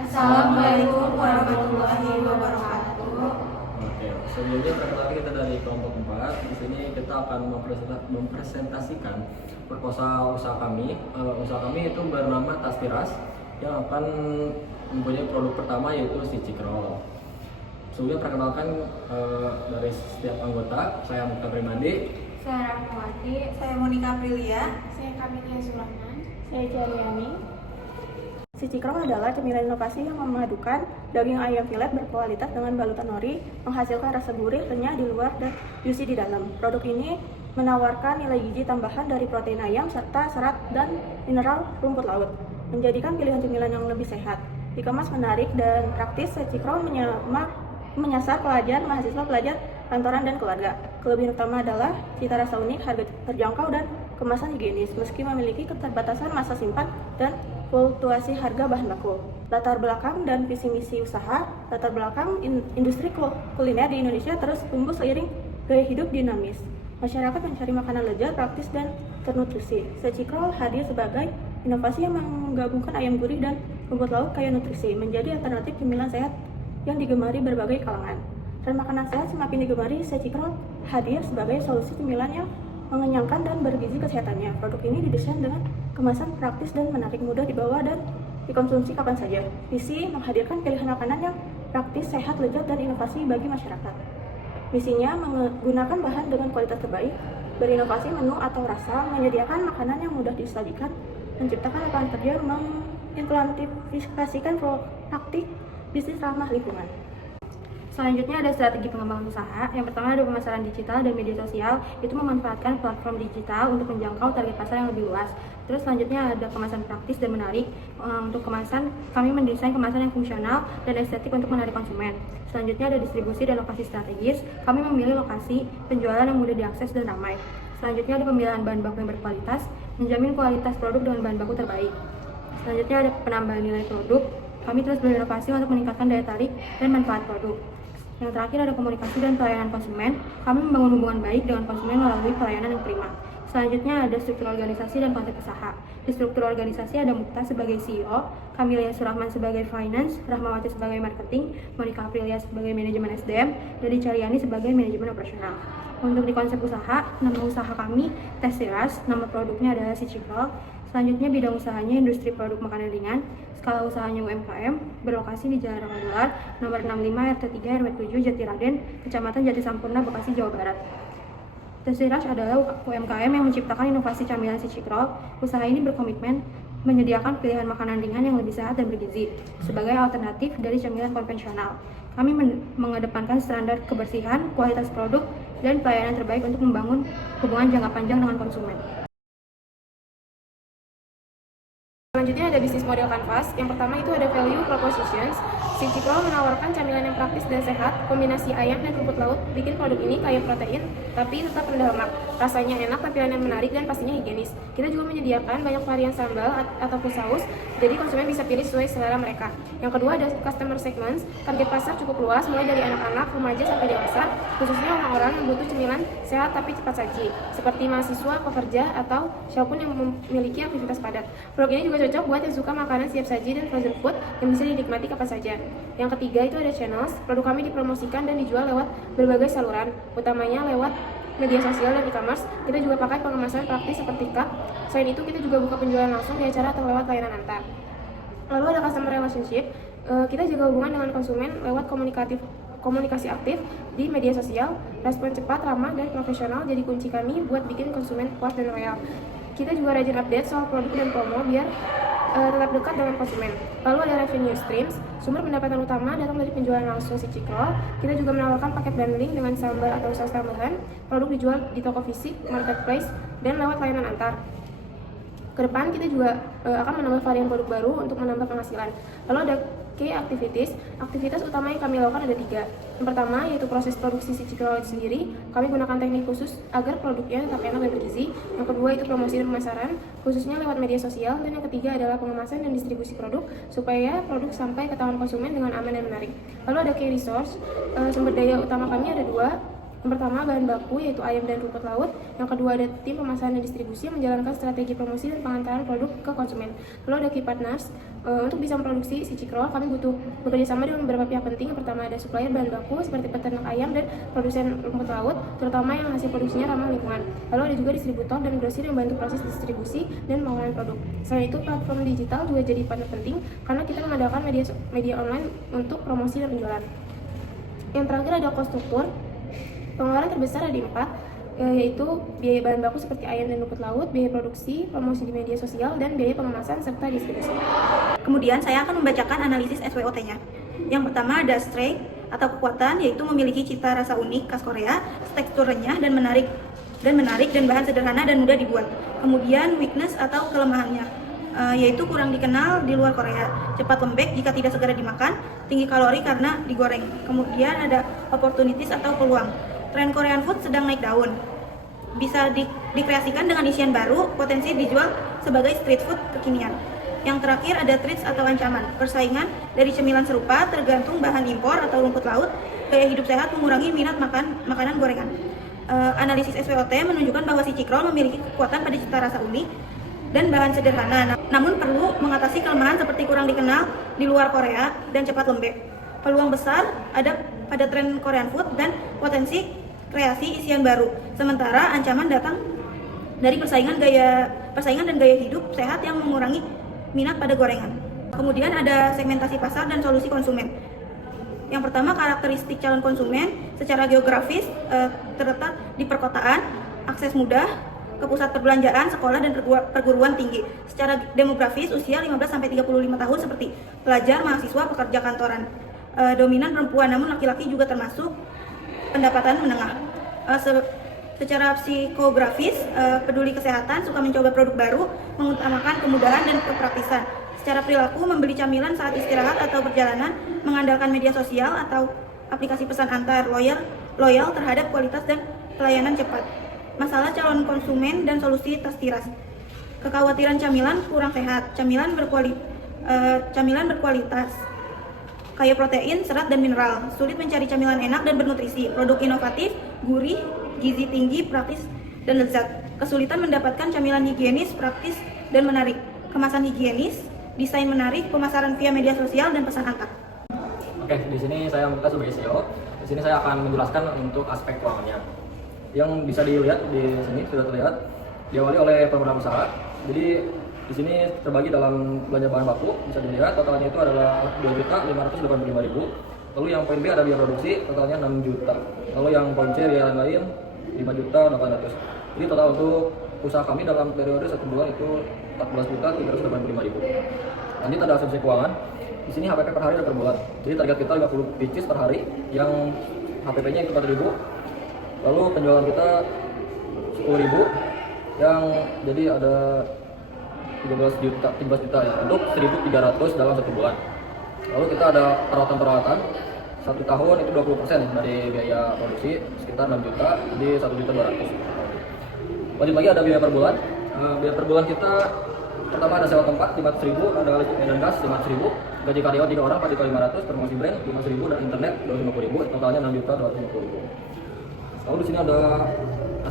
Assalamualaikum warahmatullahi wabarakatuh. Oke, sebelumnya perkenalkan kita dari kelompok 4. Di sini kita akan mempresentasikan proposal usaha kami. Usaha kami itu bernama Tastiras yang akan mempunyai produk pertama yaitu si Cikrol. Sebelumnya perkenalkan dari setiap anggota, saya Mukhtar Primandi, Saya Rahmawati. Saya Monika Aprilia. Saya Kamilia Sulaiman. Saya Jariani. Si Cikrol adalah cemilan inovasi yang memadukan daging ayam filet berkualitas dengan balutan nori, menghasilkan rasa gurih, renyah di luar dan juicy di dalam. Produk ini menawarkan nilai gizi tambahan dari protein ayam serta serat dan mineral rumput laut, menjadikan pilihan cemilan yang lebih sehat. Dikemas menarik dan praktis, si Cikrol menyasar pelajar, mahasiswa, pelajar, kantoran, dan keluarga. Kelebihan utama adalah cita rasa unik, harga terjangkau, dan kemasan higienis, meski memiliki keterbatasan masa simpan dan fluktuasi harga bahan baku. Latar belakang dan visi misi usaha. Latar belakang industri kuliner di Indonesia terus tumbuh seiring gaya hidup dinamis. Masyarakat mencari makanan lezat, praktis, dan ternutrisi. Cikrol hadir sebagai inovasi yang menggabungkan ayam gurih dan rumput laut kaya nutrisi, menjadi alternatif cemilan sehat yang digemari berbagai kalangan. Dan makanan sehat semakin digemari, Cikrol hadir sebagai solusi cemilan yang mengenyangkan dan bergizi kesehatannya. Produk ini didesain dengan kemasan praktis dan menarik, mudah dibawa dan dikonsumsi kapan saja. Visi menghadirkan pilihan makanan yang praktis, sehat, lezat, dan inovasi bagi masyarakat. Misinya menggunakan bahan dengan kualitas terbaik, berinovasi menu atau rasa, menyediakan makanan yang mudah disajikan, menciptakan lapangan kerja, mengimplementasikan praktik bisnis ramah lingkungan. Selanjutnya ada strategi pengembangan usaha. Yang pertama ada pemasaran digital dan media sosial, itu memanfaatkan platform digital untuk menjangkau target pasar yang lebih luas. Terus selanjutnya ada kemasan praktis dan menarik. Untuk kemasan, kami mendesain kemasan yang fungsional dan estetik untuk menarik konsumen. Selanjutnya ada distribusi dan lokasi strategis. Kami memilih lokasi penjualan yang mudah diakses dan ramai. Selanjutnya ada pemilihan bahan baku yang berkualitas, menjamin kualitas produk dengan bahan baku terbaik. Selanjutnya ada penambahan nilai produk. Kami terus berinovasi untuk meningkatkan daya tarik dan manfaat produk. Yang terakhir ada komunikasi dan pelayanan konsumen. Kami membangun hubungan baik dengan konsumen melalui pelayanan yang prima. Selanjutnya ada struktur organisasi dan konsep usaha. Di struktur organisasi ada Mukhtar sebagai CEO, Kamilia Sulaiman sebagai Finance, Rahmawati sebagai Marketing, Monika Aprilia sebagai Manajemen SDM, dan Cariani sebagai Manajemen Operasional. Untuk di konsep usaha, nama usaha kami Tastiras, nama produknya adalah si Cikrol. Selanjutnya bidang usahanya industri produk makanan ringan, skala usahanya UMKM, berlokasi di Jalan Ranggadolar, nomor 65 RT 3 RW 7 Jatiraden, Kecamatan Jatisampurna, Bekasi, Jawa Barat. Tastiras adalah UMKM yang menciptakan inovasi camilan si Cikrol. Usaha ini berkomitmen menyediakan pilihan makanan ringan yang lebih sehat dan bergizi sebagai alternatif dari camilan konvensional. Kami mengedepankan standar kebersihan, kualitas produk, dan pelayanan terbaik untuk membangun hubungan jangka panjang dengan konsumen. Selanjutnya ada bisnis model kanvas. Yang pertama itu ada value propositions. Si Cikrol menawarkan camilan yang praktis dan sehat, kombinasi ayam dan rumput laut, bikin produk ini kaya protein tapi tetap rendah lemak. Rasanya enak, tampilannya menarik, dan pastinya higienis. Kita juga menyediakan banyak varian sambal ataupun saus, jadi konsumen bisa pilih sesuai selera mereka. Yang kedua ada customer segments. Target pasar cukup luas, mulai dari anak-anak, remaja sampai dewasa, khususnya orang-orang yang butuh cemilan sehat tapi cepat saji, seperti mahasiswa, pekerja, atau siapapun yang memiliki aktivitas padat. Produk ini juga cocok buat yang suka makanan siap saji dan frozen food yang bisa dinikmati kapan saja. Yang ketiga itu ada channels. Produk kami dipromosikan dan dijual lewat berbagai saluran, utamanya lewat media sosial dan e-commerce. Kita juga pakai pengemasan praktis seperti cup. Selain itu kita juga buka penjualan langsung di acara atau lewat layanan antar. Lalu ada customer relationship. Kita jaga hubungan dengan konsumen lewat komunikasi aktif di media sosial. Respon cepat, ramah, dan profesional jadi kunci kami buat bikin konsumen puas dan loyal. Kita juga rajin update soal produk dan promo biar tetap dekat dengan konsumen. Lalu ada revenue streams. Sumber pendapatan utama datang dari penjualan langsung si Cikrol. Kita juga menawarkan paket bundling dengan sambal atau saus tambahan. Produk dijual di toko fisik, marketplace, dan lewat layanan antar. Kedepan kita juga akan menambah varian produk baru untuk menambah penghasilan. Lalu ada key activities. Aktivitas utama yang kami lakukan ada 3. Yang pertama yaitu proses produksi si Cikrol sendiri. Kami gunakan teknik khusus agar produknya tetap enak dan bergizi. Yang kedua itu promosi dan pemasaran, khususnya lewat media sosial. Dan yang ketiga adalah pengemasan dan distribusi produk supaya produk sampai ke tangan konsumen dengan aman dan menarik. Lalu ada key resource. Sumber daya utama kami ada 2. Yang pertama, bahan baku yaitu ayam dan rumput laut. Yang kedua, ada tim pemasaran dan distribusi yang menjalankan strategi promosi dan pengantaran produk ke konsumen. Lalu ada key partners. Untuk bisa memproduksi si Cikro, kami butuh bekerja sama dengan beberapa pihak penting. Yang pertama, ada supplier bahan baku seperti peternak ayam dan produsen rumput laut, terutama yang hasil produksinya ramah lingkungan. Lalu ada juga distributor dan grosir yang membantu proses distribusi dan pengelolaan produk. Selain itu, platform digital juga jadi partner penting karena kita mengandalkan media online untuk promosi dan penjualan. Yang terakhir ada cost struktur. Pengeluaran terbesar ada 4, yaitu biaya bahan baku seperti ayam dan rumput laut, biaya produksi, promosi di media sosial, dan biaya pengemasan serta distribusi. Kemudian saya akan membacakan analisis SWOT-nya. Yang pertama ada strength atau kekuatan, yaitu memiliki cita rasa unik khas Korea, tekstur renyah dan menarik dan bahan sederhana dan mudah dibuat. Kemudian weakness atau kelemahannya, yaitu kurang dikenal di luar Korea, cepat lembek jika tidak segera dimakan, tinggi kalori karena digoreng. Kemudian ada opportunities atau peluang. Tren Korean food sedang naik daun, bisa dikreasikan dengan isian baru, potensi dijual sebagai street food kekinian. Yang terakhir ada threats atau ancaman, persaingan dari cemilan serupa tergantung bahan impor atau rumput laut, gaya hidup sehat mengurangi minat makanan gorengan. Analisis SWOT menunjukkan bahwa si Cikro memiliki kekuatan pada cita rasa unik dan bahan sederhana, namun perlu mengatasi kelemahan seperti kurang dikenal di luar Korea dan cepat lembek. Peluang besar ada pada tren Korean food dan potensi kreasi isian baru. Sementara ancaman datang dari persaingan dan gaya hidup sehat yang mengurangi minat pada gorengan. Kemudian ada segmentasi pasar dan solusi konsumen. Yang pertama, karakteristik calon konsumen secara geografis terletak di perkotaan, akses mudah ke pusat perbelanjaan, sekolah, dan perguruan tinggi. Secara demografis, usia 15-35 tahun seperti pelajar, mahasiswa, pekerja kantoran. Dominan perempuan, namun laki-laki juga termasuk pendapatan menengah. Secara psikografis, peduli kesehatan, suka mencoba produk baru, mengutamakan kemudahan dan kepraktisan. Secara perilaku, membeli camilan saat istirahat atau perjalanan, mengandalkan media sosial atau aplikasi pesan antar, loyal terhadap kualitas dan pelayanan cepat. Masalah calon konsumen dan solusi tas tiras. Kekhawatiran camilan kurang sehat, camilan berkualitas, kaya protein, serat, dan mineral. Sulit mencari camilan enak dan bernutrisi. Produk inovatif, gurih, gizi tinggi, praktis, dan lezat. Kesulitan mendapatkan camilan higienis, praktis, dan menarik. Kemasan higienis, desain menarik, pemasaran via media sosial, dan pesan antar. Oke, di sini saya Muka sebagai CEO. Di sini saya akan menjelaskan untuk aspek keuangannya. Yang bisa dilihat di sini sudah terlihat diawali oleh pemodal usaha. Jadi di sini terbagi dalam belanja bahan baku, bisa dilihat totalnya itu adalah 2.585.000. Lalu yang poin B ada biaya produksi, totalnya 6 juta. Lalu yang poin C biaya lain 5.800.000. Jadi total untuk usaha kami dalam periode 1 bulan itu 14.385.000. Lanjut ada asumsi keuangan. Di sini HPP per hari dan per bulan. Jadi target kita 50 pieces per hari, yang HPP-nya itu 4.000. Lalu penjualan kita 10.000, yang jadi ada 13 juta ya, untuk 1.300 dalam 1 bulan. Lalu kita ada perawatan 1 tahun itu 20% dari biaya produksi sekitar 6 juta, jadi 1.200.000. Lanjut lagi ada biaya per bulan. Biaya per bulan kita pertama ada sewa tempat 500.000, ada listrik dan gas 500.000, gaji karyawan 3 orang 4.500, promosi brand 500.000, dan internet 250.000, totalnya 6.250.000. Lalu di sini ada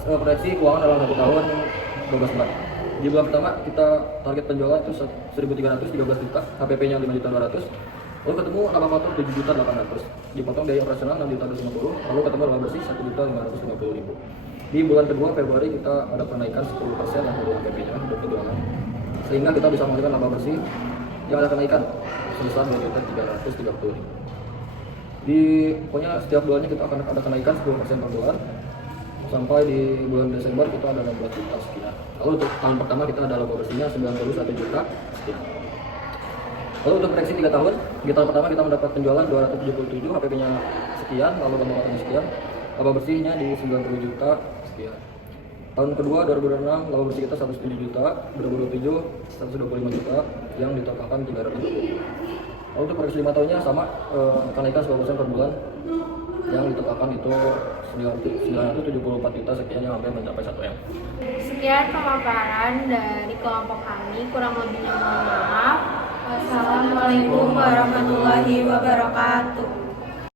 proyeksi keuangan dalam 1 tahun 12 bulan. Di bulan pertama kita target penjualan itu 1.313 juta, HPP-nya 5.200. Lalu ketemu laba kotor 7.800. Dipotong biaya operasional 6.250. Lalu ketemu laba bersih 1.550.000. Di bulan kedua Februari kita ada kenaikan 10% untuk HPP-nya untuk penjualan. Sehingga kita bisa memberikan laba bersih yang ada kenaikan sebesar 2.330.000. Pokoknya setiap bulannya kita akan ada kenaikan 10% per bulan. Sampai di bulan Desember kita ada 16 juta sekian. Lalu untuk tahun pertama kita ada laba bersihnya 91 juta sekian. Lalu untuk proyeksi 3 tahun, di tahun pertama kita mendapat penjualan 277, HPP-nya sekian, lalu pengeluaran sekian, laba bersihnya di 90 juta sekian. Tahun kedua 2026 laba bersih kita 107 juta, 2027 125 juta, yang ditotalkan 320. Lalu untuk proyeksi 5 tahunnya sama, kenaikan 10% per bulan, yang ditotalkan itu 974 juta sekian, yang hampir mencapai 1 M. Sekian pemaparan dari kelompok kami, kurang lebihnya mohon maaf. Wassalamualaikum warahmatullahi wabarakatuh.